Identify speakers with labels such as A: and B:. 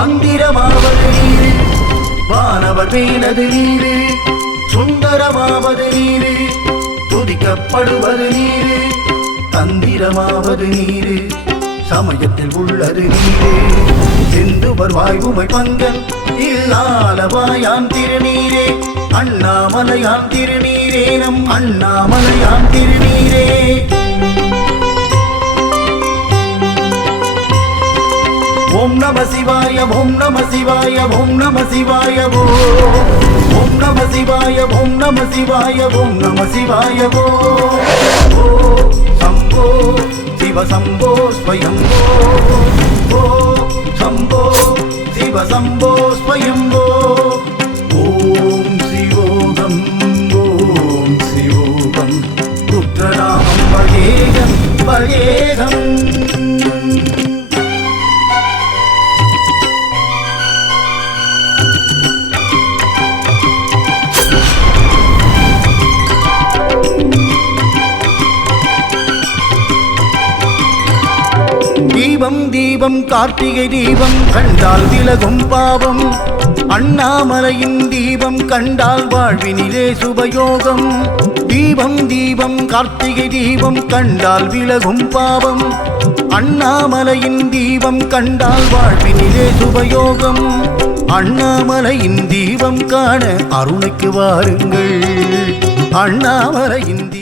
A: மந்திரமாவது நீரு வானவர் வீணது நீரு சுந்தரமாவது நீரு துதிக்கப்படுவது நீரு தந்திரமாவது நீரு சமயத்தில் உள்ளது நீரே. செந்துவர் வாய்வுமை பங்கன் இல்லாலவாயான் திருநீரே அண்ணாமலையான் திருநீரே நம் அண்ணாமலையான் திருநீரே. ఓం నమ శివాయ ఓం నమ శివాయ ఓం నమ శివాయ ఓం. నమ శివాయ ఓం నమ శివాయ ఓం నమ శివాయ ఓ. శంభో శివ శంభో స్వయంభో ఓ. శంభో శివ శంభో స్వయంభో ఓం. శివోగం ఓం శివోగం రుద్రనామం భగేగం భగేగం தீபம் தீபம் கார்த்திகை தீபம். கண்டால் விலகும் பாவம். அண்ணாமலையின் தீபம் கண்டால் வாழ்வினிலே சுபயோகம். தீபம் தீபம் கார்த்திகை தீபம் கண்டால் விலகும் பாவம். அண்ணாமலையின் தீபம் கண்டால் வாழ்வினிலே சுபயோகம். அண்ணாமலையின் தீபம் காண அருணைக்கு வாருங்கள். அண்ணாமலையின் தீபம்